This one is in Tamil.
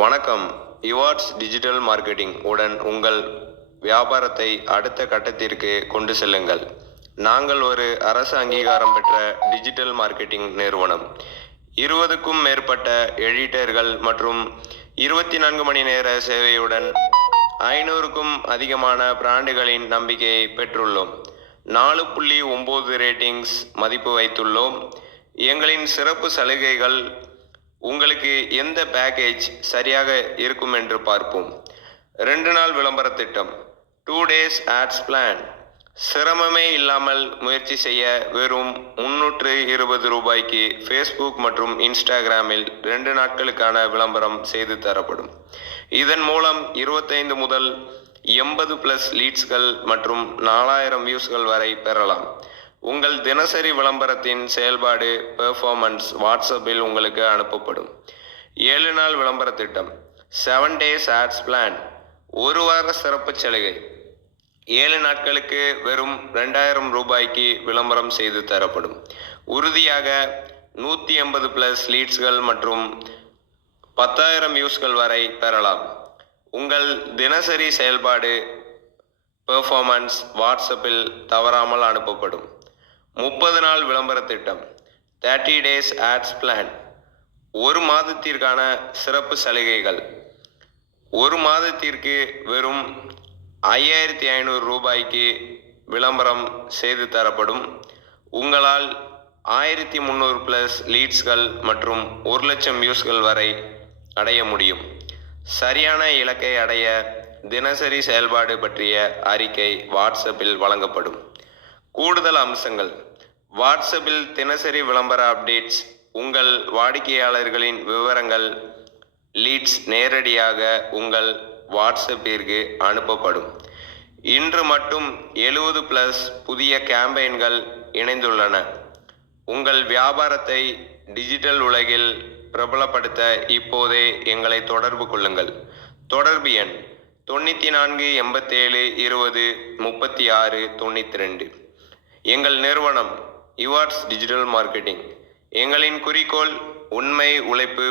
வணக்கம். யுவார்ட்ஸ் டிஜிட்டல் மார்க்கெட்டிங் உடன் உங்கள் வியாபாரத்தை அடுத்த கட்டத்திற்கு கொண்டு செல்லுங்கள். நாங்கள் ஒரு அரசு அங்கீகாரம் பெற்ற டிஜிட்டல் மார்க்கெட்டிங் நிறுவனம். 20க்கும் மேற்பட்ட எடிட்டர்கள் மற்றும் 24 மணி நேர சேவையுடன் 500க்கும் அதிகமான பிராண்டுகளின் நம்பிக்கையை பெற்றுள்ளோம். 4.9 ரேட்டிங்ஸ் மதிப்பு வைத்துள்ளோம். எங்களின் சிறப்பு சலுகைகள் உங்களுக்கு எந்த பேக்கேஜ் சரியாக இருக்கும் என்று பார்ப்போம். 2 நாள் விளம்பர திட்டம், 2 days ads plan. சிரமமே இல்லாமல் முயற்சி செய்ய வெறும் 320 ரூபாய்க்கு ஃபேஸ்புக் மற்றும் இன்ஸ்டாகிராமில் 2 நாட்களுக்கான விளம்பரம் செய்து தரப்படும். இதன் மூலம் 25 முதல் 80+ லீட்ஸ்கள் மற்றும் 4000 வியூஸ்கள் வரை பெறலாம். உங்கள் தினசரி விளம்பரத்தின் செயல்பாடு பெர்ஃபார்மன்ஸ் வாட்ஸ்அப்பில் உங்களுக்கு அனுப்பப்படும். 7 நாள் விளம்பர திட்டம், 7 days ads plan. 1 வார சிறப்பு சலுகை, 7 நாட்களுக்கு வெறும் 2000 ரூபாய்க்கு விளம்பரம் செய்து தரப்படும். உறுதியாக 180+ லீட்ஸ்கள் மற்றும் 10,000 வியூஸ்கள் வரை பெறலாம். உங்கள் தினசரி செயல்பாடு பெர்ஃபார்மன்ஸ் வாட்ஸ்அப்பில் தவறாமல் அனுப்பப்படும். 30 நாள் விளம்பர திட்டம், 30 days ads plan. 1 மாதத்திற்கான சிறப்பு சலுகைகள், 1 மாதத்திற்கு வெறும் 5500 ரூபாய்க்கு விளம்பரம் செய்து தரப்படும். உங்களால் 1300+ லீட்ஸ்கள் மற்றும் 1,00,000 வியூஸ்கள் வரை அடைய முடியும். சரியான இலக்கை அடைய தினசரி செயல்பாடு பற்றிய அறிக்கை வாட்ஸ்அப்பில் வழங்கப்படும். கூடுதல் அம்சங்கள், வாட்ஸ்அப்பில் தினசரி விளம்பர அப்டேட்ஸ், உங்கள் வாடிக்கையாளர்களின் விவரங்கள், லீட்ஸ் நேரடியாக உங்கள் வாட்ஸ்அப்பிற்கு அனுப்பப்படும். இன்று மட்டும் 70+ புதிய கேம்பெயின்கள் இணைந்துள்ளன. உங்கள் வியாபாரத்தை டிஜிட்டல் உலகில் பிரபலப்படுத்த இப்போதே எங்களை தொடர்பு கொள்ளுங்கள். தொடர்பு எண் 94 87 20 36 92. எங்கள் நிறுவனம் யுவார்ட்ஸ் டிஜிட்டல் மார்க்கெட்டிங். எங்களின் குறிக்கோள் உண்மை, உழைப்பு,